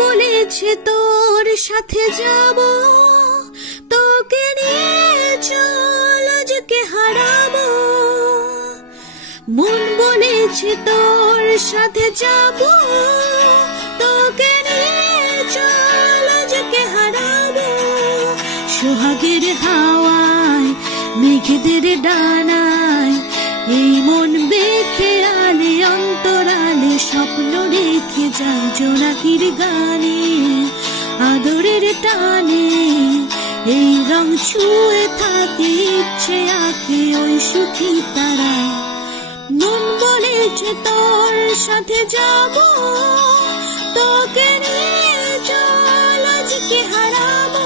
বলেছে তোর সাথে যাব, তোকে নিয়ে চল আজকে হারাবো। মন বলেছে তোর সাথে যাব, তোকে নিয়ে চল আজকে হারাবো। সোহাগের হাওয়ায় মেঘেদের ডানায় এই মন বেঁকে আলে অন্তরালে স্বপ্ন রেখে যায় জোনাকির গানে আদরের টানে। এই রং ছুঁয়ে থাকে ইচ্ছে আঁকে ওই সুখী তারা। মন বলেছে তোর সাথে যাব, তোকে নিয়ে চল আজকে হারাবো।